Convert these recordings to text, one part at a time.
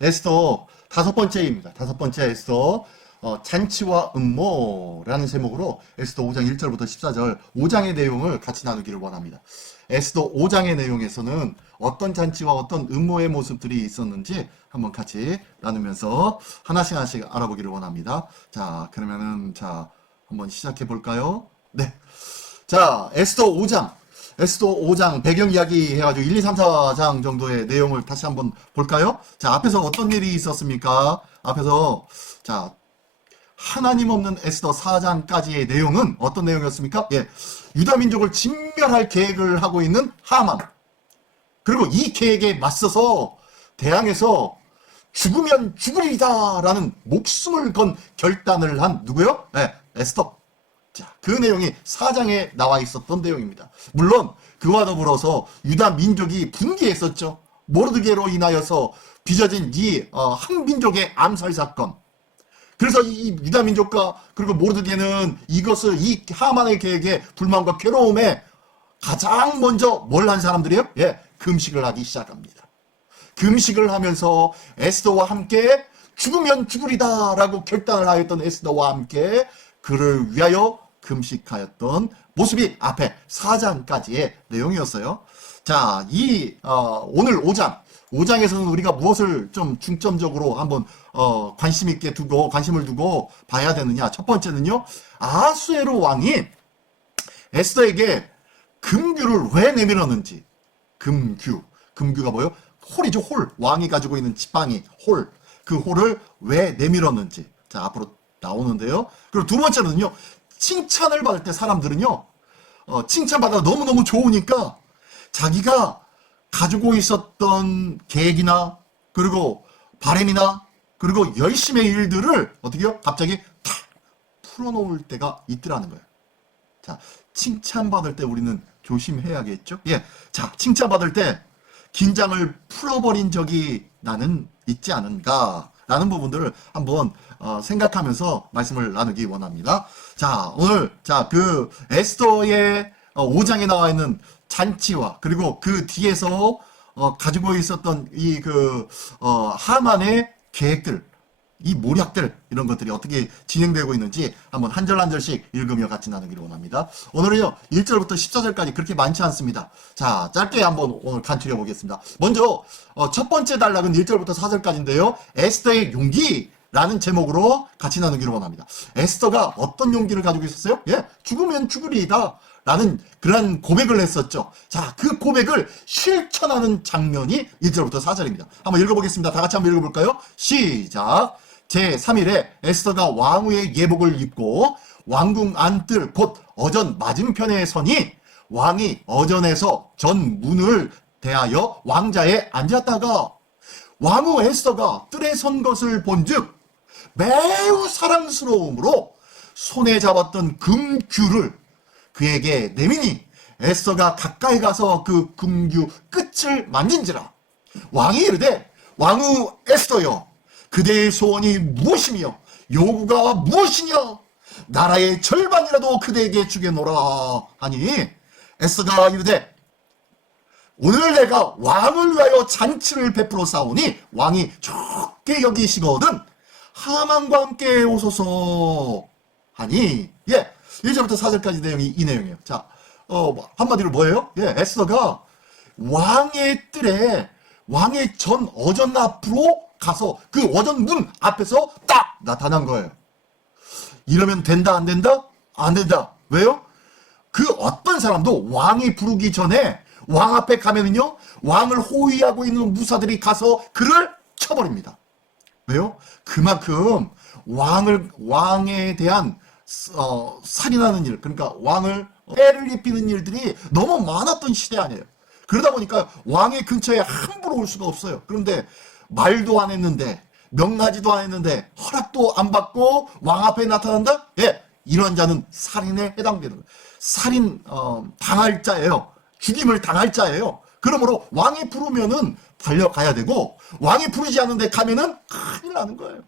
에스더 다섯 번째입니다. 다섯 번째 에스더 잔치와 음모라는 제목으로 에스더 5장 1절부터 14절 5장의 내용을 같이 나누기를 원합니다. 에스더 5장의 내용에서는 어떤 잔치와 어떤 음모의 모습들이 있었는지 한번 같이 나누면서 하나씩 알아보기를 원합니다. 자, 그러면은 한번 시작해 볼까요? 네. 자, 에스더 5장 배경 이야기 해가지고 1, 2, 3, 4장 정도의 내용을 다시 한번 볼까요? 자, 앞에서 어떤 일이 있었습니까? 앞에서, 자, 하나님 없는 에스더 4장까지의 내용은 어떤 내용이었습니까? 예. 유다 민족을 진멸할 계획을 하고 있는 하만. 그리고 이 계획에 맞서서 대항해서 죽으면 죽으리다 라는 목숨을 건 결단을 한 누구요? 네, 에스더. 자, 그 내용이 4장에 나와 있었던 내용입니다. 물론 그와 더불어서 유다 민족이 분개했었죠. 모르드게로 인하여서 빚어진 이 항민족의 암살 사건. 그래서 이 유다 민족과 그리고 모르드게는 이것을 이 하만의 계획에 불만과 괴로움에 가장 먼저 뭘 한 사람들이에요? 예, 금식을 하기 시작합니다. 금식을 하면서 에스더와 함께 죽으면 죽으리다 라고 결단을 하였던 에스더와 함께 그를 위하여 금식하였던 모습이 앞에 4장까지의 내용이었어요. 자, 오늘 5장에서는 우리가 무엇을 좀 중점적으로 한번 관심을 두고 봐야 되느냐. 첫 번째는요, 아하수에로 왕이 에스더에게 금규를 왜 내밀었는지. 금규가 뭐예요? 홀이죠, 홀. 왕이 가지고 있는 지팡이, 홀. 그 홀을 왜 내밀었는지. 자, 앞으로 나오는데요. 그리고 두 번째는요, 칭찬을 받을 때 사람들은요, 칭찬받아 너무너무 좋으니까 자기가 가지고 있었던 계획이나, 그리고 바램이나, 그리고 열심의 일들을 어떻게요? 갑자기 탁 풀어놓을 때가 있더라는 거예요. 자, 칭찬받을 때 우리는 조심해야겠죠? 예. 자, 칭찬받을 때 긴장을 풀어버린 적이 나는 있지 않은가? 라는 부분들을 한번 생각하면서 말씀을 나누기 원합니다. 자, 오늘 그 에스더의 5장에 나와 있는 잔치와 그리고 그 뒤에서 가지고 있었던 하만의 계획들, 이 모략들, 이런 것들이 어떻게 진행되고 있는지 한번 한 절 한 절씩 읽으며 같이 나누기를 원합니다. 오늘은요, 1절부터 14절까지 그렇게 많지 않습니다. 자, 짧게 한번 오늘 간추려 보겠습니다. 먼저, 첫 번째 단락은 1절부터 4절까지인데요. 에스더의 용기라는 제목으로 같이 나누기를 원합니다. 에스더가 어떤 용기를 가지고 있었어요? 예, 죽으면 죽으리이다. 라는 그런 고백을 했었죠. 자, 그 고백을 실천하는 장면이 1절부터 4절입니다. 한번 읽어보겠습니다. 다 같이 한번 읽어볼까요? 시작! 제3일에 에스더가 왕후의 예복을 입고 왕궁 안뜰 곧 어전 맞은편에 서니 왕이 어전에서 전 문을 대하여 왕자에 앉았다가 왕후 에스더가 뜰에 선 것을 본즉 매우 사랑스러움으로 손에 잡았던 금규를 그에게 내미니 에스더가 가까이 가서 그 금규 끝을 만진지라. 왕이 이르되 왕후 에스더여, 그대의 소원이 무엇이며 요구가 무엇이냐? 나라의 절반이라도 그대에게 주겠노라 하니 에스더가 이르되 오늘 내가 왕을 위하여 잔치를 베풀어 싸우니 왕이 좋게 여기시거든 하만과 함께 오소서 하니. 예, 1절부터 4절까지 내용이 이 내용이에요. 자, 한마디로 뭐예요? 예, 에스더가 왕의 뜰에 왕의 전 어전 앞으로 가서 그 어전 문 앞에서 딱 나타난 거예요. 이러면 된다, 안 된다? 안 된다. 왜요? 그 어떤 사람도 왕이 부르기 전에 왕 앞에 가면은요, 왕을 호위하고 있는 무사들이 가서 그를 쳐버립니다. 왜요? 그만큼 왕에 대한 살인하는 일, 그러니까 왕을 해를 입히는 일들이 너무 많았던 시대 아니에요. 그러다 보니까 왕의 근처에 함부로 올 수가 없어요. 그런데 말도 안 했는데, 명하지도 안 했는데, 허락도 안 받고 왕 앞에 나타난다? 예, 이런 자는 살인에 해당되는 거예요. 살인 당할 자예요. 죽임을 당할 자예요. 그러므로 왕이 부르면은 달려가야 되고, 왕이 부르지 않는데 가면은 큰일 나는 거예요.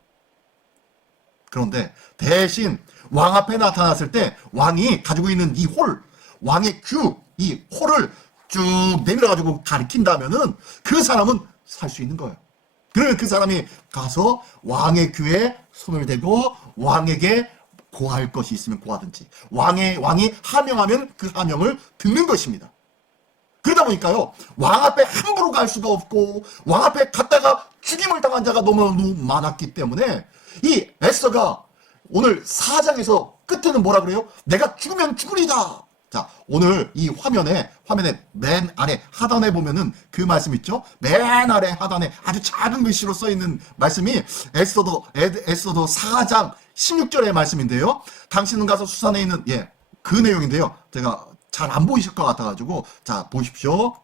그런데 대신 왕 앞에 나타났을 때 왕이 가지고 있는 이 홀, 왕의 이 홀을 쭉 내밀어가지고 가리킨다면은 그 사람은 살 수 있는 거예요. 그러면 그 사람이 가서 왕의 귀에 손을 대고 왕에게 고할 것이 있으면 고하든지 왕이 하명하면 그 하명을 듣는 것입니다. 그러다 보니까요, 왕 앞에 함부로 갈 수가 없고 왕 앞에 갔다가 죽임을 당한 자가 너무너무 많았기 때문에 이 에스더가 오늘 4장에서 끝에는 뭐라 그래요? 내가 죽으면 죽으리다. 자, 오늘 이 화면에 맨 아래 하단에 보면은 그 말씀 있죠? 맨 아래 하단에 아주 작은 글씨로 써 있는 말씀이 에스더도 4장 16절의 말씀인데요. 당신은 가서 수산에 있는 그 내용인데요. 제가 잘 안 보이실 것 같아가지고 자 보십시오.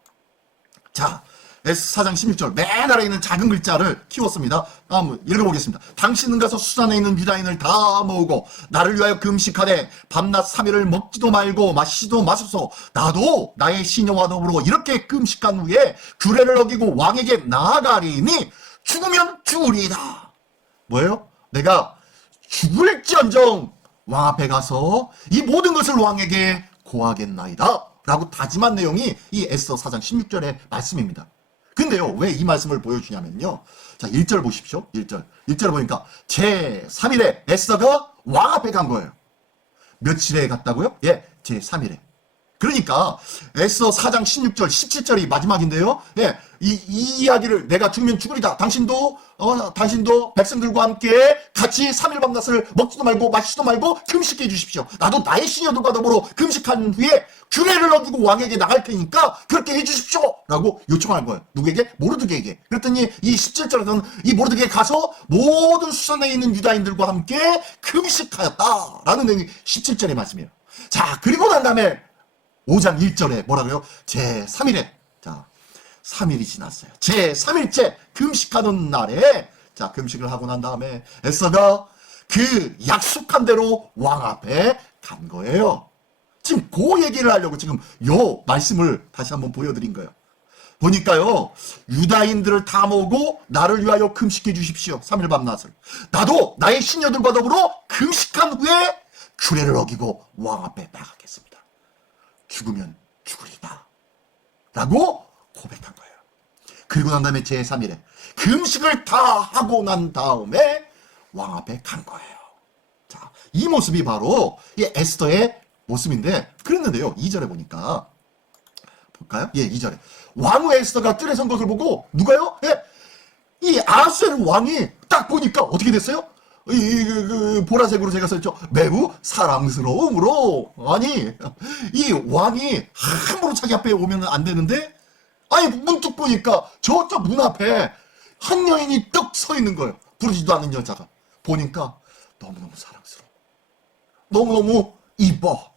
자, S4장 16절 맨 아래에 있는 작은 글자를 키웠습니다. 한번 읽어보겠습니다. 당신은 가서 수산에 있는 유다인을 다 모으고 나를 위하여 금식하되 밤낮 3일을 먹지도 말고 마시지도 마소서. 나도 나의 시녀와 더불어 이렇게 금식한 후에 규례를 어기고 왕에게 나아가리니 죽으면 죽으리이다. 뭐예요? 내가 죽을지언정 왕 앞에 가서 이 모든 것을 왕에게 고하겠나이다 라고 다짐한 내용이 이 에스더 4장 16절의 말씀입니다. 근데요, 왜 이 말씀을 보여주냐면요. 자, 1절 보십시오. 1절 보니까 제3일에 에스더가 왕 앞에 간 거예요. 며칠에 갔다고요? 제3일에. 그러니까 에스더 4장 16절, 17절이 마지막인데요. 이 이야기를 내가 죽으면 죽으리다. 당신도 백성들과 함께 같이 3일 밤낮을 먹지도 말고 마시지도 말고 금식해 해 주십시오. 나도 나의 시녀들과 더불어 금식한 후에 규례를 어기고 왕에게 나갈 테니까 그렇게 해 주십시오. 라고 요청한 거예요. 누구에게? 모르드게에게. 그랬더니 이 17절에서는 이 모르드게에 가서 모든 수산에 있는 유다인들과 함께 금식하였다. 라는 내용이 17절의 말씀이에요. 자, 그리고 난 다음에 5장 1절에 뭐라고요? 제3일에. 자, 3일이 지났어요. 제3일째 금식하는 날에 자, 금식을 하고 난 다음에 에스더가 그 약속한 대로 왕 앞에 간 거예요. 지금 그 얘기를 하려고 지금 요 말씀을 다시 한번 보여드린 거예요. 보니까요, 유다인들을 다 모으고 나를 위하여 금식해 주십시오. 3일 밤낮을. 나도 나의 시녀들과 더불어 금식한 후에 규례를 어기고 왕 앞에 나가겠습니다. 죽으면 죽으리다 라고 고백한 거예요. 그리고 난 다음에 제3일에 금식을 다 하고 난 다음에 왕 앞에 간 거예요. 자, 이 모습이 바로 이 에스더의 모습인데, 그랬는데요, 2절에 보니까 볼까요? 2절에 왕후 에스더가 뜰에 선 것을 보고 누가요? 이 아수에르 왕이 딱 보니까 어떻게 됐어요? 보라색으로 제가 썼죠. 매우 사랑스러움으로. 아니, 이 왕이 함부로 자기 앞에 오면 안 되는데, 아니, 문득 보니까 저쪽 문 앞에 한 여인이 떡 서 있는 거예요. 부르지도 않는 여자가. 보니까 너무너무 사랑스러워. 너무너무 이뻐.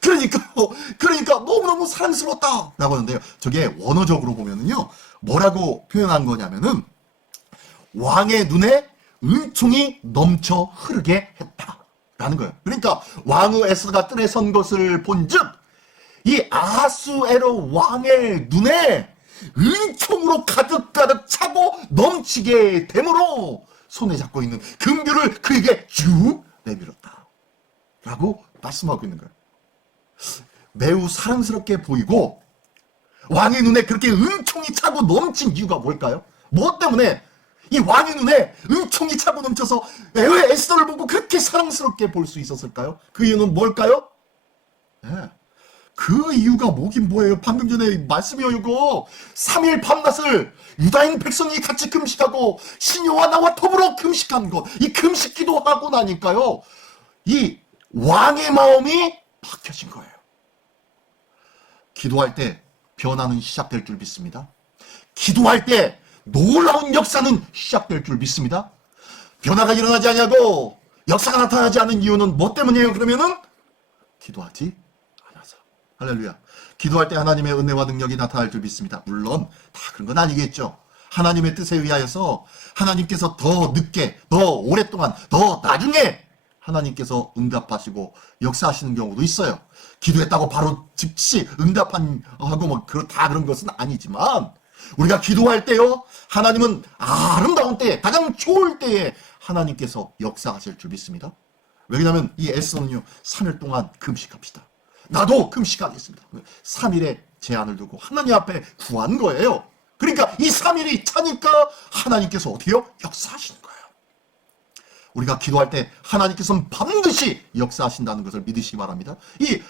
그러니까 너무너무 사랑스럽다. 라고 하는데요. 저게 원어적으로 보면은요, 뭐라고 표현한 거냐면은, 왕의 눈에 은총이 넘쳐 흐르게 했다라는 거예요. 그러니까 왕후 에스더가 뜰에 선 것을 본즉 이 아수에로 왕의 눈에 은총으로 가득가득 차고 넘치게 되므로 손에 잡고 있는 금규를 그에게 쭉 내밀었다 라고 말씀하고 있는 거예요. 매우 사랑스럽게 보이고 왕의 눈에 그렇게 은총이 차고 넘친 이유가 뭘까요? 뭐 때문에 이 왕의 눈에 은총이 차고 넘쳐서 왜 에스더를 보고 그렇게 사랑스럽게 볼 수 있었을까요? 그 이유는 뭘까요? 그 이유가 뭐긴 뭐예요? 방금 전에 말씀이요, 이거. 3일 밤낮을 유다인 백성이 같이 금식하고 시녀와 나와 더불어 금식한 것. 이 금식 기도하고 나니까요, 이 왕의 마음이 바뀌어진 거예요. 기도할 때 변화는 시작될 줄 믿습니다. 기도할 때 놀라운 역사는 시작될 줄 믿습니다. 변화가 일어나지 않냐고, 역사가 나타나지 않는 이유는 뭐 때문이에요? 그러면은 기도하지 않아서. 할렐루야. 기도할 때 하나님의 은혜와 능력이 나타날 줄 믿습니다. 물론 다 그런 건 아니겠죠. 하나님의 뜻에 의하여서 하나님께서 더 늦게, 더 오랫동안, 더 나중에 하나님께서 응답하시고 역사하시는 경우도 있어요. 기도했다고 바로 즉시 응답하고 뭐 다 그런 것은 아니지만, 우리가 기도할 때요, 하나님은 아름다운 때에, 가장 좋을 때에 하나님께서 역사하실 줄 믿습니다. 왜냐하면 이 에스더는요, 3일 동안 금식합시다. 나도 금식하겠습니다. 3일의 제한을 두고 하나님 앞에 구한 거예요. 그러니까 이 3일이 차니까 하나님께서 어떻게 해요? 역사하시는 거예요. 우리가 기도할 때 하나님께서는 반드시 역사하신다는 것을 믿으시기 바랍니다. 이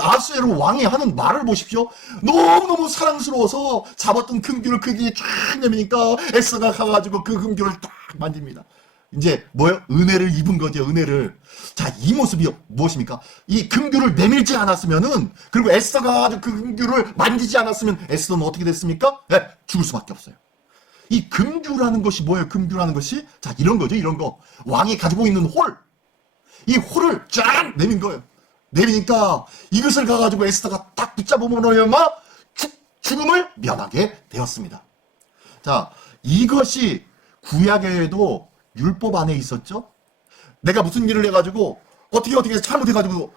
아수에로 왕이 하는 말을 보십시오. 너무너무 사랑스러워서 잡았던 금규를 크게 쫙 내미니까 에스더가 가가지고 그 금규를 딱 만집니다. 이제 뭐요? 은혜를 입은 거죠, 은혜를. 자, 이 모습이 무엇입니까? 이 금규를 내밀지 않았으면은, 그리고 에스더가 가가지고 그 금규를 만지지 않았으면 에스더는 어떻게 됐습니까? 네, 죽을 수밖에 없어요. 이 금규라는 것이 뭐예요? 금규라는 것이? 자, 이런 거죠, 이런 거. 왕이 가지고 있는 홀. 이 홀을 쫙 내민 거예요. 내미니까 이것을 가가지고 에스더가 딱 붙잡으면 죽음을 면하게 되었습니다. 자, 이것이 구약에도 율법 안에 있었죠? 내가 무슨 일을 해가지고, 어떻게 잘못해가지고,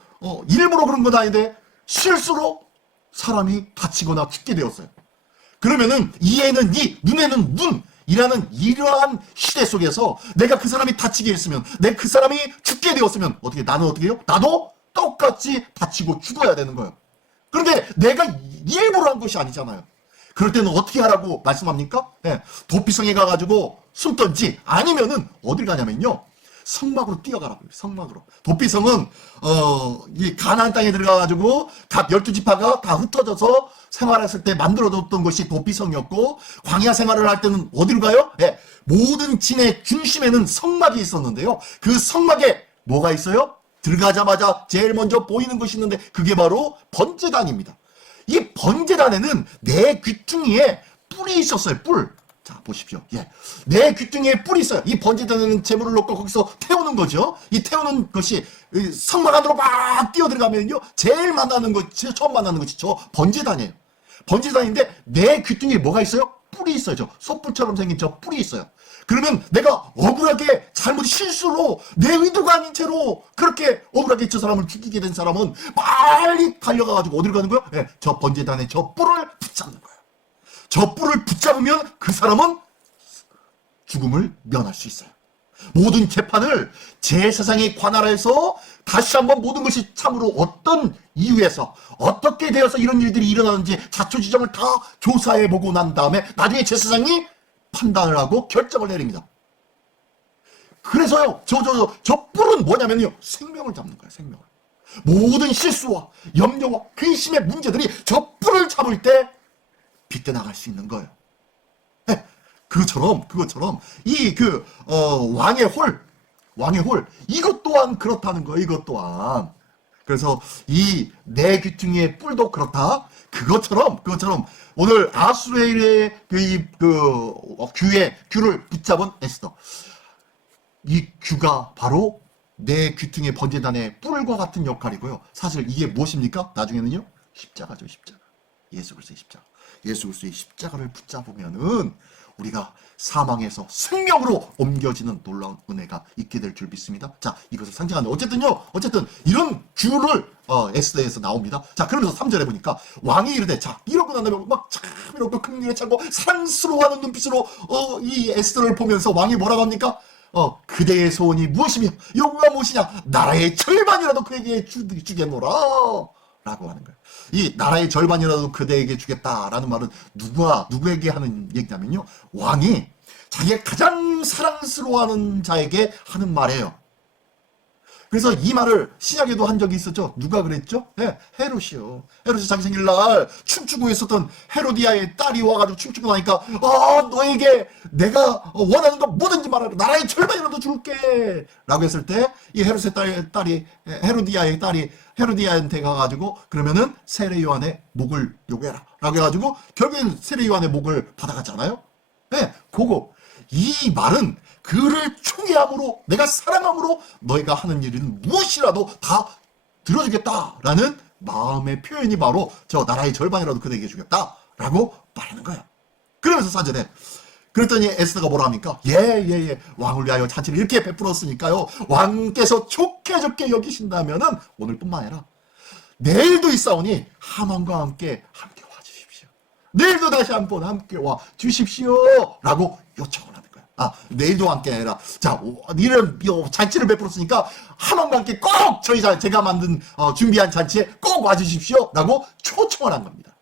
일부러 그런 건 아닌데, 실수로 사람이 다치거나 죽게 되었어요. 그러면은 이에는 이, 눈에는 눈이라는 이러한 시대 속에서 내가 그 사람이 다치게 했으면, 내 그 사람이 죽게 되었으면 나는 어떻게 해요? 나도 똑같이 다치고 죽어야 되는 거예요. 그런데 내가 일부러 한 것이 아니잖아요. 그럴 때는 어떻게 하라고 말씀합니까? 네, 도피성에 가가지고 숨던지 아니면은 어딜 가냐면요, 성막으로 뛰어가라고 해요. 성막으로. 도피성은 이 가나안 땅에 들어가가지고 각 12지파가 다 흩어져서 생활했을 때 만들어뒀던 것이 도피성이었고, 광야 생활을 할 때는 어디로 가요? 네, 모든 진의 중심에는 성막이 있었는데요. 그 성막에 뭐가 있어요? 들어가자마자 제일 먼저 보이는 것이 있는데 그게 바로 번제단입니다. 이 번제단에는 내 귀퉁이에 뿔이 있었어요. 뿔. 자, 보십시오. 예. 내 귀퉁이에 뿔이 있어요. 이 번제단에는 재물을 놓고 거기서 태우는 거죠. 이 태우는 것이 성막 안으로 막 뛰어들어가면요, 제일 만나는 것이, 처음 만나는 것이 저 번제단이에요. 번제단인데 내 귀퉁이에 뭐가 있어요? 뿔이 있어요. 저 솥불처럼 생긴 저 뿔이 있어요. 그러면 내가 억울하게 잘못 실수로 내 의도가 아닌 채로 그렇게 억울하게 저 사람을 죽이게 된 사람은 빨리 달려가가지고 어디로 가는 거예요? 네, 저 번제단에 저 뿔을 붙잡는 거예요. 저 뿔을 붙잡으면 그 사람은 죽음을 면할 수 있어요. 모든 재판을 제사장의 관할에서 다시 한번 모든 것이 참으로 어떤 이유에서 어떻게 되어서 이런 일들이 일어나는지 자초지종을 다 조사해보고 난 다음에 나중에 제사장이 판단을 하고 결정을 내립니다. 그래서요, 저 뿔은 뭐냐면요, 생명을 잡는 거예요. 생명을. 모든 실수와 염려와 근심의 문제들이 저 뿔을 잡을 때 빗겨나갈 수 있는 거예요. 네, 그것처럼 왕의 홀 이것 또한 그렇다는 거예요. 이것 또한. 그래서 이 내 귀퉁이의 뿔도 그렇다. 그것처럼 오늘 아수르의 규를 붙잡은 에스더, 이 규가 바로 내 귀퉁이의 번제단의 뿔과 같은 역할이고요. 사실 이게 무엇입니까? 나중에는요, 십자가죠. 십자가. 예수 그리스도의 십자가. 예수 그리스도의 십자가를 붙잡으면은 우리가 사망에서 생명으로 옮겨지는 놀라운 은혜가 있게 될 줄 믿습니다. 자, 이것을 상징하는, 어쨌든 이런 규를 에스더에서 나옵니다. 자, 그러면서 3절에 보니까 왕이 이르되, 자, 이러고 난 다음에 막 참 이러고 긍휼에 차고 사랑스러워하는 눈빛으로 이 에스더를 보면서 왕이 뭐라고 합니까? 그대의 소원이 무엇이며 요구가 무엇이냐? 나라의 절반이라도 그에게 주겠노라 라고 하는 거예요. 이 나라의 절반이라도 그대에게 주겠다라는 말은 누구에게 하는 얘기냐면요, 왕이 자기가 가장 사랑스러워하는 자에게 하는 말이에요. 그래서 이 말을 신약에도 한 적이 있었죠. 누가 그랬죠? 네, 헤롯이요. 헤롯이 자기 생일날 춤추고 있었던 헤로디아의 딸이 와가지고 춤추고 나니까, 너에게 내가 원하는 거 뭐든지 말하라. 나라의 절반이라도 줄게. 라고 했을 때, 이 헤롯의 딸이, 헤로디아의 딸이 헤로디아한테 가가지고, 그러면은 세례 요한의 목을 요구해라. 라고 해가지고, 결국엔 세례 요한의 목을 받아갔잖아요. 네, 이 말은 그를 총애함으로, 내가 사랑함으로 너희가 하는 일은 무엇이라도 다 들어주겠다라는 마음의 표현이 바로 저 나라의 절반이라도 그대에게 주겠다라고 말하는 거예요. 그러면서 4절에 그랬더니 에스더가 뭐라 합니까? 예. 왕을 위하여 잔치를 이렇게 베풀었으니까요, 왕께서 좋게 여기신다면은 오늘뿐만 아니라 내일도 있사오니 하만과 함께 와 주십시오. 내일도 다시 한번 함께 와 주십시오. 라고 요청을 합니다. 내일도 함께 해라. 자, 이런 잔치를 베풀었으니까 하만과 함께 꼭 제가 준비한 잔치에 꼭 와주십시오. 라고 초청을 한 겁니다.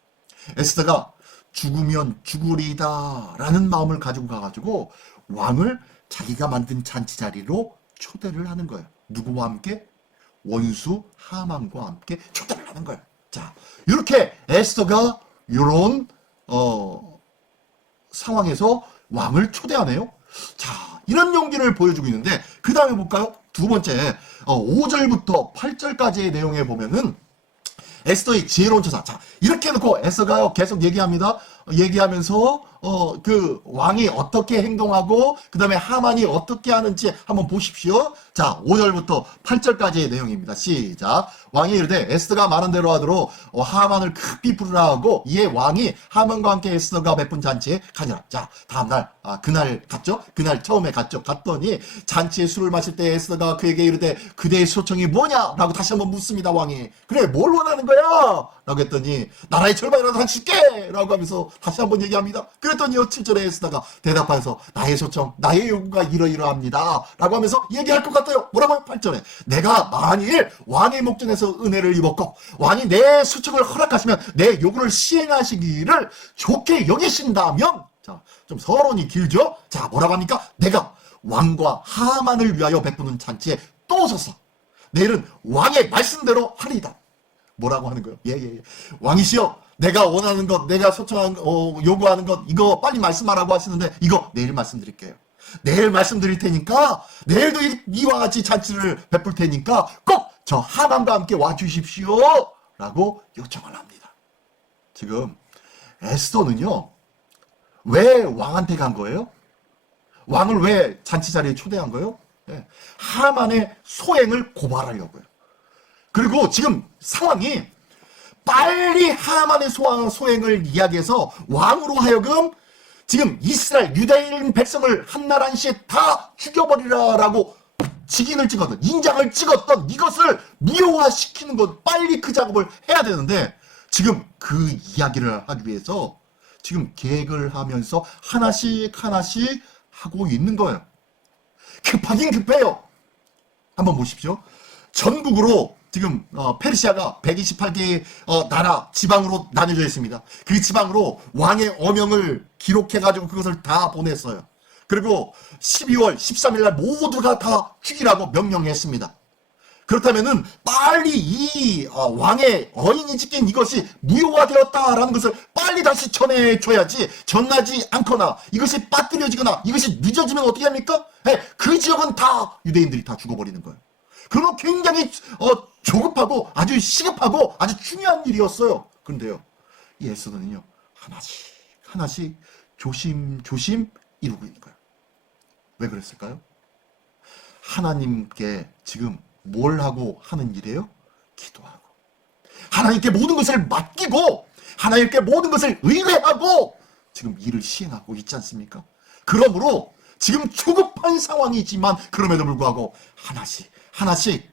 에스더가 죽으면 죽으리다 라는 마음을 가지고 가가지고 왕을 자기가 만든 잔치 자리로 초대를 하는 거예요. 누구와 함께? 원수 하만과 함께 초대를 하는 거예요. 자, 이렇게 에스더가 이런 상황에서 왕을 초대하네요. 자, 이런 용기를 보여주고 있는데 그 다음에 볼까요? 두 번째 5절부터 8절까지의 내용에 보면은 에스더의 지혜로운 처사. 자, 이렇게 해놓고 에스더가 계속 얘기합니다. 얘기하면서 그 왕이 어떻게 행동하고 그 다음에 하만이 어떻게 하는지 한번 보십시오. 자, 5절부터 8절까지의 내용입니다. 시작. 왕이 이르되 에스더가 말한 대로 하도록 하만을 급히 부르라 하고 이에 왕이 하만과 함께 에스더가 베푼 잔치에 가니라. 자, 다음날 그날 갔죠. 그날 처음에 갔죠. 갔더니 잔치에 술을 마실 때 에스더가 그에게 이르되 그대의 소청이 뭐냐? 라고 다시 한번 묻습니다. 왕이. 그래, 뭘 원하는 거야? 라고 했더니 나라의 절반이라도 한 줄게! 라고 하면서 다시 한번 얘기합니다. 그랬더니요 7절에 에스더가 대답하여서 나의 소청, 나의 요구가 이러이러합니다 라고 하면서 얘기할 것 같아요. 뭐라고요? 8절에 내가 만일 왕의 목전에서 은혜를 입었고 왕이 내 소청을 허락하시면 내 요구를 시행하시기를 좋게 여기신다면, 자, 좀 서론이 길죠? 자, 뭐라고 합니까? 내가 왕과 하만을 위하여 베푸는 잔치에 또 서서 내일은 왕의 말씀대로 하리이다. 뭐라고 하는 거예요? 예. 왕이시여, 내가 원하는 것, 내가 소청한 요구하는 것, 이거 빨리 말씀하라고 하시는데 이거 내일 말씀드릴게요. 내일 말씀드릴 테니까 내일도 이와 같이 잔치를 베풀 테니까 꼭 저 하만과 함께 와주십시오 라고 요청을 합니다. 지금 에스더는요 왜 왕한테 간 거예요? 왕을 왜 잔치 자리에 초대한 거예요? 예. 하만의 소행을 고발하려고요. 그리고 지금 상황이 빨리 하만의 소행을 이야기해서 왕으로 하여금 지금 이스라엘 유대인 백성을 한나라한시에 다 죽여버리라라고 직인을 찍었던, 인장을 찍었던 이것을 무효화시키는 것, 빨리 그 작업을 해야 되는데 지금 그 이야기를 하기 위해서 지금 계획을 하면서 하나씩 하고 있는 거예요. 급하긴 급해요. 한번 보십시오. 전국으로 지금 페르시아가 128개의 나라 지방으로 나뉘어져 있습니다. 그 지방으로 왕의 어명을 기록해가지고 그것을 다 보냈어요. 그리고 12월 13일 날 모두가 다 죽이라고 명령했습니다. 그렇다면은 빨리 이 왕의 어인이 찍힌 이것이 무효화되었다라는 것을 빨리 다시 전해줘야지, 전하지 않거나 이것이 빠뜨려지거나 이것이 늦어지면 어떻게 합니까? 그 지역은 다 유대인들이 다 죽어버리는 거예요. 그건 굉장히 조급하고 아주 시급하고 아주 중요한 일이었어요. 그런데요, 이 에스더는요 하나씩 조심조심 이루고 있는 거예요. 왜 그랬을까요? 하나님께 지금 뭘 하고 하는 일이에요? 기도하고 하나님께 모든 것을 맡기고 하나님께 모든 것을 의뢰하고 지금 일을 시행하고 있지 않습니까? 그러므로 지금 조급한 상황이지만 그럼에도 불구하고 하나씩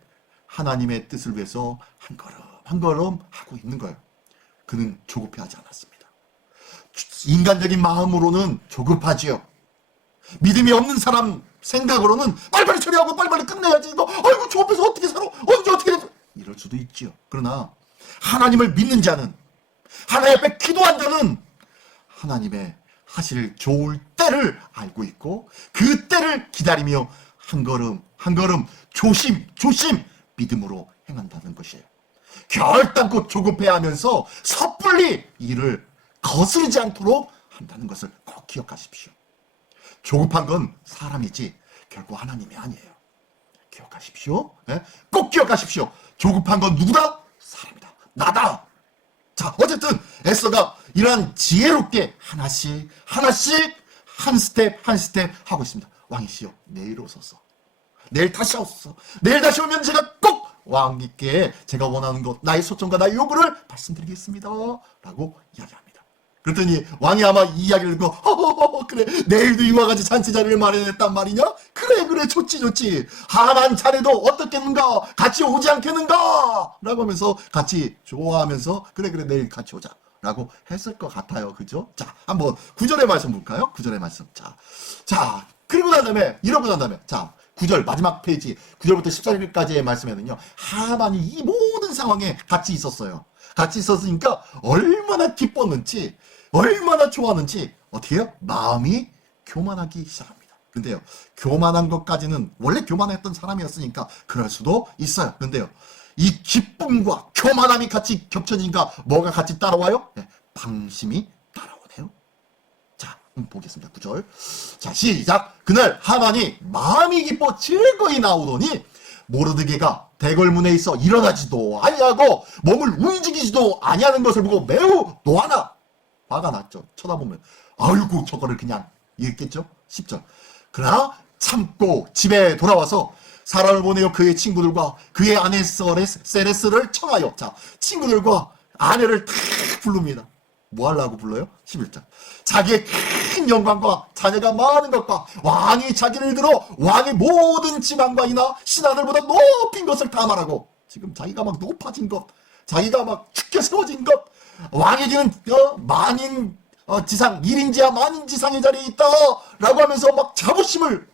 하나님의 뜻을 위해서 한 걸음 하고 있는 거예요. 그는 조급해하지 않았습니다. 인간적인 마음으로는 조급하지요. 믿음이 없는 사람 생각으로는 빨리빨리 처리하고 빨리빨리 끝내야지, 이거 아이고 조급해서 어떻게 살아, 언제 어떻게 돼, 이럴 수도 있지요. 그러나 하나님을 믿는 자는, 하나님 앞에 기도한 자는 하나님의 하실 좋을 때를 알고 있고 그 때를 기다리며 한 걸음 조심 믿음으로 행한다는 것이에요. 결단코 조급해하면서 섣불리 일을 거스르지 않도록 한다는 것을 꼭 기억하십시오. 조급한 건 사람이지 결코 하나님이 아니에요. 기억하십시오. 네? 꼭 기억하십시오. 조급한 건 누구다? 사람이다. 나다. 자, 어쨌든 에스더가 이러한 지혜롭게 하나씩 한 스텝 하고 있습니다. 왕이시여, 내일 오소서. 내일 다시 오소서. 내일 다시 오면 제가 꼭 왕님께 제가 원하는 것, 나의 소청과 나의 요구를 말씀드리겠습니다 라고 이야기합니다. 그랬더니 왕이 아마 이 이야기를 듣고 그래, 내일도 이와 같이 잔치 자리를 마련했단 말이냐? 그래 좋지. 하만 자네도 어떻겠는가? 같이 오지 않겠는가? 라고 하면서 같이 좋아하면서 그래 내일 같이 오자 라고 했을 것 같아요. 그죠? 자, 한번 9절의 말씀 볼까요? 9절의 말씀. 자, 그리고 난 다음에 이러고 난 다음에 자, 9절 마지막 페이지 9절부터 14절까지의 말씀에는요, 하만이 이 모든 상황에 같이 있었어요. 같이 있었으니까 얼마나 기뻤는지 얼마나 좋아하는지 어떻게 해요? 마음이 교만하기 시작합니다. 근데요, 교만한 것까지는 원래 교만했던 사람이었으니까 그럴 수도 있어요. 근데요, 이 기쁨과 교만함이 같이 겹쳐지니까 뭐가 같이 따라와요? 네, 방심이 따라오네요. 자, 보겠습니다. 9절. 자, 시작. 그날 하만이 마음이 기뻐 즐거이 나오더니 모르드게가 대궐문에 있어 일어나지도 아니하고 몸을 움직이지도 아니하는 것을 보고 매우 노하나 화가 났죠. 쳐다보면 아이고 저거를 그냥 이랬겠죠. 10절. 그러나 참고 집에 돌아와서 사람을 보내어 그의 친구들과 그의 아내 세레스를 청하여, 자, 친구들과 아내를 다 부릅니다. 뭐 하려고 불러요? 11절. 자기의 큰 영광과 자녀가 많은 것과 왕이 자기를 들어 왕의 모든 지방관이나 신하들보다 높인 것을 다 말하고, 지금 자기가 막 높아진 것, 자기가 막 죽게 세워진 것, 왕에게는 만인 지상, 1인지하 만인지상의 자리에 있다 라고 하면서 막 자부심을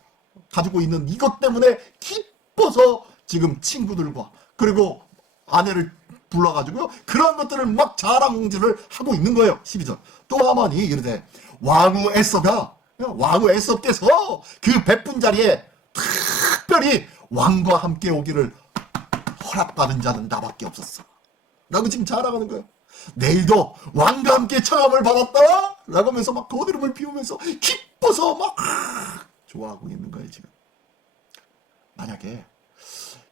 가지고 있는 이것 때문에 기뻐서 지금 친구들과 그리고 아내를 불러가지고요, 그런 것들을 막 자랑질을 하고 있는 거예요. 12절. 또 하만이 이르되 왕후 에서께서 그 베푼 자리에 특별히 왕과 함께 오기를 허락받은 자는 나밖에 없었어 라고 지금 자랑하는 거예요. 내일도 왕과 함께 청함을 받았다 라고 하면서 막 거드름을 피우면서 기뻐서 막 좋아하고 있는 거예요. 지금 만약에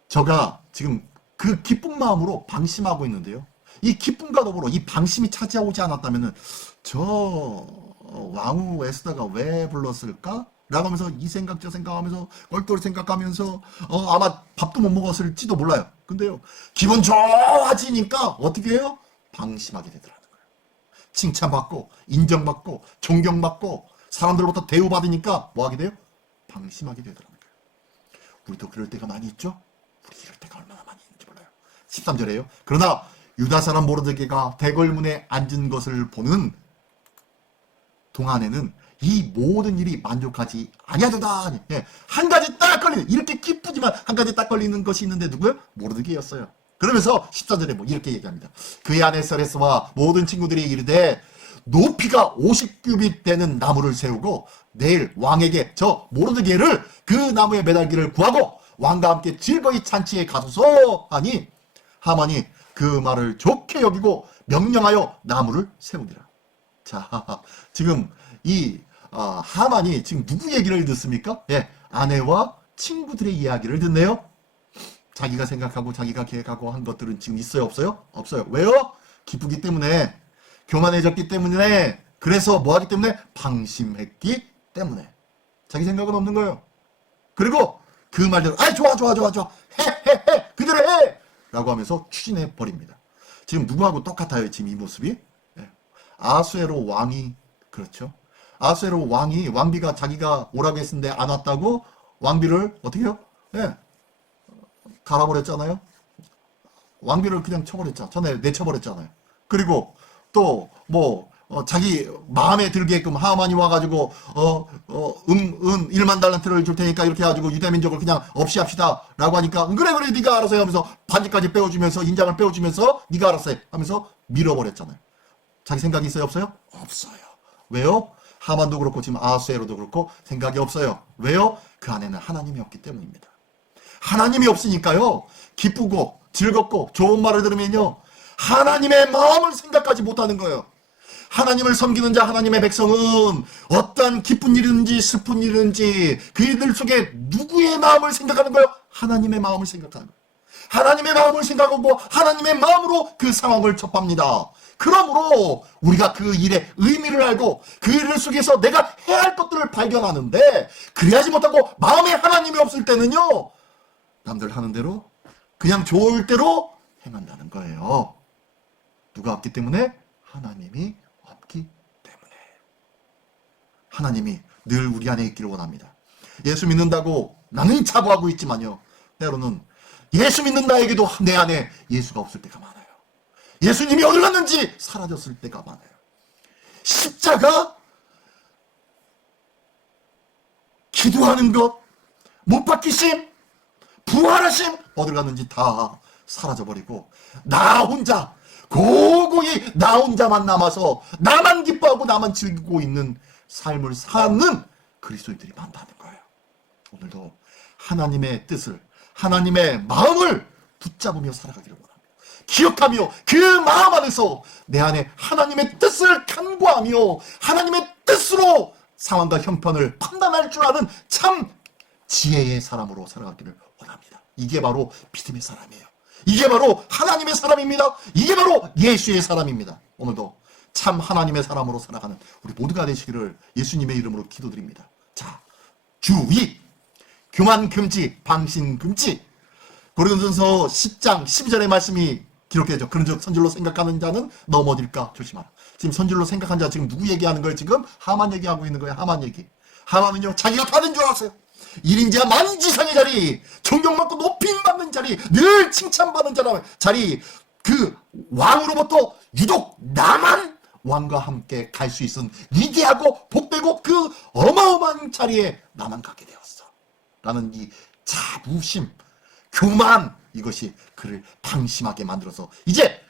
저가 지금 그 기쁜 마음으로 방심하고 있는데요, 이 기쁨과 더불어 이 방심이 차지하지 않았다면은 저 왕후 에스더가 왜 불렀을까? 라고 하면서 이 생각 저 생각하면서 꼴똘 생각하면서 아마 밥도 못 먹었을지도 몰라요. 근데요, 기분 좋아지니까 어떻게 해요? 방심하게 되더라는 거예요. 칭찬받고 인정받고 존경받고 사람들로부터 대우받으니까 뭐 하게 돼요? 방심하게 되더라는 거예요. 우리도 그럴 때가 많이 있죠? 우리 이럴 때가 얼마나 많이 있는지 몰라요. 13절에요. 그러나 유다 사람 모르드게가 대궐문에 앉은 것을 보는 동안에는 이 모든 일이 만족하지 아니하도다. 예, 한 가지 딱 걸리는, 이렇게 기쁘지만 한 가지 딱 걸리는 것이 있는데 누구요? 모르드게였어요. 그러면서 14절에 뭐 이렇게 얘기합니다. 그의 아내 세레스와 모든 친구들이 이르되 높이가 50규빗 되는 나무를 세우고 내일 왕에게 저 모르드게를 그 나무에 매달기를 구하고 왕과 함께 즐거이 잔치에 가소서 하니 하만이 그 말을 좋게 여기고 명령하여 나무를 세우니라. 자, 지금 이 하만이 지금 누구 얘기를 듣습니까? 예, 아내와 친구들의 이야기를 듣네요. 자기가 생각하고 자기가 계획하고 한 것들은 지금 있어요, 없어요? 없어요. 왜요? 기쁘기 때문에, 교만해졌기 때문에, 그래서 뭐하기 때문에? 방심했기 때문에. 자기 생각은 없는 거예요. 그리고 그 말대로 좋아 해 그대로 해 라고 하면서 추진해 버립니다. 지금 누구하고 똑같아요, 지금 이 모습이? 예. 아수에로 왕이, 그렇죠, 아수에로 왕이 왕비가 자기가 오라고 했는데 안 왔다고 왕비를 어떻게 해요? 예, 갈아버렸잖아요. 왕비를 그냥 쳐버렸잖아. 전에 내쳐버렸잖아요. 그리고 또 뭐 자기 마음에 들게끔 하만이 와가지고 1만 달란트를 줄 테니까 이렇게 해가지고 유대민족을 그냥 없이 합시다 라고 하니까 그래 네가 알아서 해 하면서 반지까지 빼어주면서 인장을 빼어주면서 네가 알아서 해 하면서 밀어버렸잖아요. 자기 생각이 있어요, 없어요? 없어요. 왜요? 하만도 그렇고 지금 아수에로도 그렇고 생각이 없어요. 왜요? 그 안에는 하나님이 없기 때문입니다. 하나님이 없으니까요, 기쁘고 즐겁고 좋은 말을 들으면요, 하나님의 마음을 생각하지 못하는 거예요. 하나님을 섬기는 자, 하나님의 백성은 어떠한 기쁜 일이든지 슬픈 일이든지 그들 속에 누구의 마음을 생각하는 거예요? 하나님의 마음을 생각하는 거예요. 하나님의 마음을 생각하고 하나님의 마음으로 그 상황을 접합니다. 그러므로 우리가 그 일의 의미를 알고 그 일 속에서 내가 해야 할 것들을 발견하는데, 그래야지 못하고 마음에 하나님이 없을 때는요, 남들 하는 대로 그냥 좋을 대로 행한다는 거예요. 누가 없기 때문에? 하나님이 없기 때문에. 하나님이 늘 우리 안에 있기를 원합니다. 예수 믿는다고 나는 자부하고 있지만요, 때로는 예수 믿는 나에게도 내 안에 예수가 없을 때가 많아요. 예수님이 어디 갔는지 사라졌을 때가 많아요. 십자가, 기도하는 것, 못 박히심, 부활하심, 어디 갔는지 다 사라져버리고 나 혼자 고고히 나 혼자만 남아서 나만 기뻐하고 기대하고 나만 즐기고 있는 삶을 사는 그리스도인들이 많다는 거예요. 오늘도 하나님의 뜻을, 하나님의 마음을 붙잡으며 살아가기를 원합니다. 기억하며 그 마음 안에서 내 안에 하나님의 뜻을 간구하며 하나님의 뜻으로 상황과 형편을 판단할 줄 아는 참 지혜의 사람으로 살아가기를 원합니다. 이게 바로 믿음의 사람이에요. 이게 바로 하나님의 사람입니다. 이게 바로 예수의 사람입니다. 오늘도 참 하나님의 사람으로 살아가는 우리 모두가 되시기를 예수님의 이름으로 기도드립니다. 자, 주의, 교만 금지, 방신 금지. 고린도전서 10장 12절의 말씀이 기록되죠. 그런즉 선질로 생각하는 자는 넘어질까 조심하라. 지금 선질로 생각한 자 지금 누구 얘기하는 거예요? 지금 하만 얘기하고 있는 거예요. 하만 얘기. 하만은요, 자기가 받은 줄 알았어요. 1인자 만지상의 자리, 존경받고 높임받는 자리, 늘 칭찬받는 자리, 그 왕으로부터 유독 나만 왕과 함께 갈 수 있은 위대하고 복되고 그 어마어마한 자리에 나만 가게 되었어 라는 이 자부심, 교만, 이것이 그를 방심하게 만들어서 이제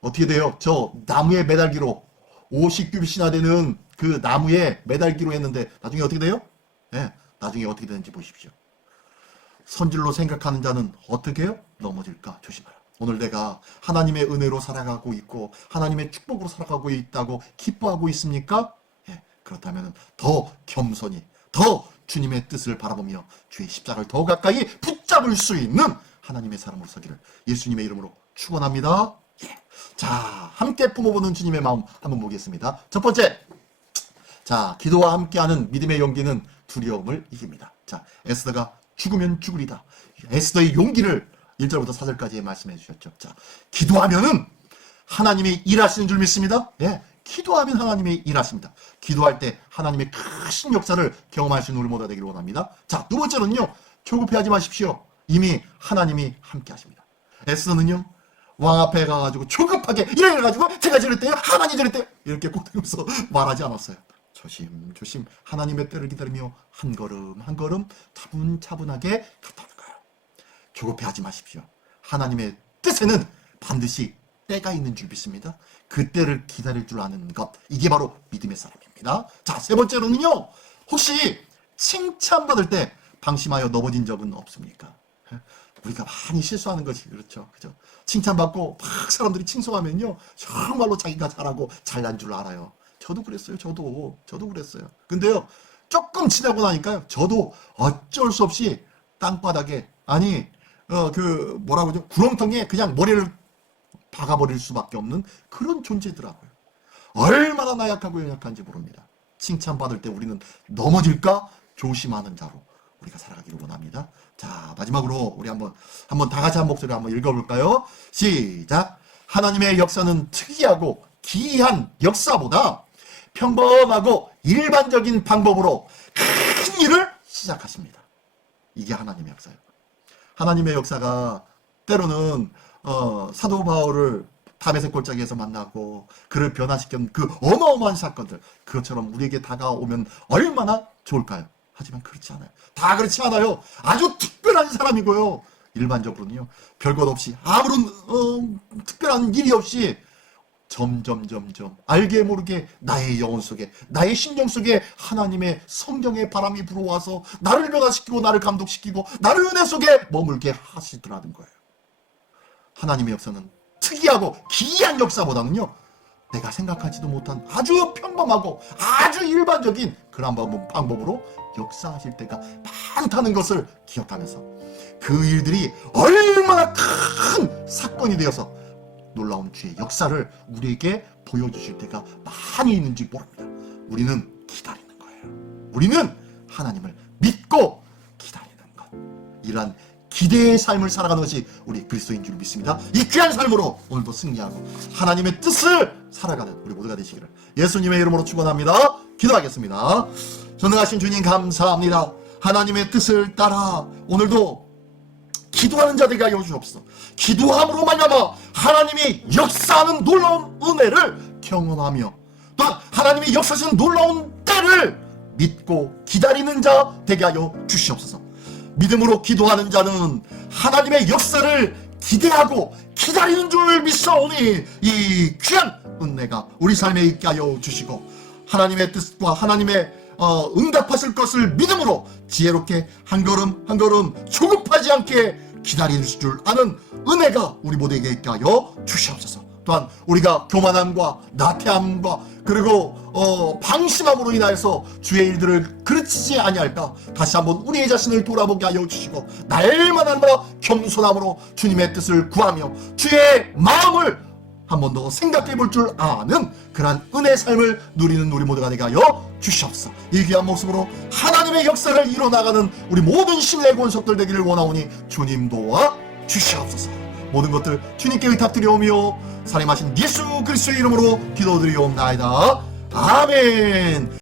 어떻게 돼요? 저 나무에 매달기로 50규빗이나 되는 그 나무에 매달기로 했는데 나중에 어떻게 돼요? 네, 나중에 어떻게 되는지 보십시오. 선질로 생각하는 자는 어떻게 해요? 넘어질까 조심하라. 오늘 내가 하나님의 은혜로 살아가고 있고 하나님의 축복으로 살아가고 있다고 기뻐하고 있습니까? 예, 그렇다면 더 겸손히, 더 주님의 뜻을 바라보며 주의 십자가를 더 가까이 붙잡을 수 있는 하나님의 사람으로 서기를 예수님의 이름으로 축원합니다. 예. 자, 함께 품어보는 주님의 마음 한번 보겠습니다. 첫 번째, 자, 기도와 함께하는 믿음의 용기는 두려움을 이깁니다. 자, 에스더가 죽으면 죽으리다. 에스더의 용기를 1절부터 4절까지 말씀해 주셨죠. 자, 기도하면은 하나님이 일하시는 줄 믿습니다. 예, 기도하면 하나님이 일하십니다. 기도할 때 하나님의 크신 역사를 경험할 수 있는 우리 모두가 되기를 원합니다. 자, 두 번째는요, 조급해하지 마십시오. 이미 하나님이 함께 하십니다. 에스더는요, 왕 앞에 가가지고 조급하게 이래가지고 제가 저랬대요, 하나님 저랬대요, 이렇게 꼭대면서 말하지 않았어요. 조심조심 하나님의 때를 기다리며 한 걸음 한 걸음 차분차분하게 갔다는 거예요. 조급해하지 마십시오. 하나님의 뜻에는 반드시 때가 있는 줄 믿습니다. 그 때를 기다릴 줄 아는 것, 이게 바로 믿음의 사람입니다. 자, 세 번째로는요, 혹시 칭찬받을 때 방심하여 넘어진 적은 없습니까? 우리가 많이 실수하는 것이 그렇죠. 그죠? 칭찬받고 막 사람들이 칭송하면요, 정말로 자기가 잘하고 잘난 줄 알아요. 저도 그랬어요. 저도 그랬어요. 근데요, 조금 지나고 나니까요, 저도 어쩔 수 없이 땅바닥에, 아니, 뭐라고 하죠? 구렁텅이에 그냥 머리를 박아버릴 수밖에 없는 그런 존재더라고요. 얼마나 나약하고 연약한지 모릅니다. 칭찬받을 때 우리는 넘어질까 조심하는 자로 우리가 살아가기를 원합니다. 자, 마지막으로 우리 한번 다 같이 한 목소리로 한번 읽어볼까요? 시작. 하나님의 역사는 특이하고 기이한 역사보다 평범하고 일반적인 방법으로 큰 일을 시작하십니다. 이게 하나님의 역사예요. 하나님의 역사가 때로는 사도 바울을 담에색 골짜기에서 만나고 그를 변화시킨 그 어마어마한 사건들, 그것처럼 우리에게 다가오면 얼마나 좋을까요? 하지만 그렇지 않아요. 다 그렇지 않아요. 아주 특별한 사람이고요. 일반적으로는요, 별것 없이 아무런 특별한 일이 없이 점점 알게 모르게 나의 영혼 속에, 나의 심령 속에 하나님의 성령의 바람이 불어와서 나를 변화시키고 나를 감독시키고 나를 은혜 속에 머물게 하시더라는 거예요. 하나님의 역사는 특이하고 기이한 역사보다는요, 내가 생각하지도 못한 아주 평범하고 아주 일반적인 그런 방법으로 역사하실 때가 많다는 것을 기억하면서 그 일들이 얼마나 큰 사건이 되어서 놀라운 주의 역사를 우리에게 보여주실 때가 많이 있는지 모릅니다. 우리는 기다리는 거예요. 우리는 하나님을 믿고 기다리는 것. 이러한 기대의 삶을 살아가는 것이 우리 그리스도인 줄 믿습니다. 이 귀한 삶으로 오늘도 승리하고 하나님의 뜻을 살아가는 우리 모두가 되시기를 예수님의 이름으로 축원합니다. 기도하겠습니다. 전능하신 주님 감사합니다. 하나님의 뜻을 따라 오늘도 기도하는 자들에게 하여 주옵소서. 기도함으로 말미암아 하나님이 역사하는 놀라운 은혜를 경험하며 또한 하나님이 역사하시는 놀라운 때를 믿고 기다리는 자 되게 하여 주시옵소서. 믿음으로 기도하는 자는 하나님의 역사를 기대하고 기다리는 줄 믿사오니 이 귀한 은혜가 우리 삶에 있게 하여 주시고 하나님의 뜻과 하나님의 응답하실 것을 믿음으로 지혜롭게 한 걸음 한 걸음 조급하지 않게 기다릴 줄 아는 은혜가 우리 모두에게 있게 하여 주시옵소서. 또한 우리가 교만함과 나태함과 그리고 방심함으로 인하여서 주의 일들을 그르치지 아니할까 다시 한번 우리의 자신을 돌아보게 하여 주시고 날마다 겸손함으로 주님의 뜻을 구하며 주의 마음을 한 번 더 생각해 볼 줄 아는 그러한 은혜의 삶을 누리는 우리 모두가 되게 하여 주시옵소서. 이 귀한 모습으로 하나님의 역사를 이뤄나가는 우리 모든 신뢰의 권속들 되기를 원하오니 주님 도와 주시옵소서. 모든 것들 주님께 의탁드리오며 살림하신 예수 그리스도의 이름으로 기도드리옵나이다. 아멘.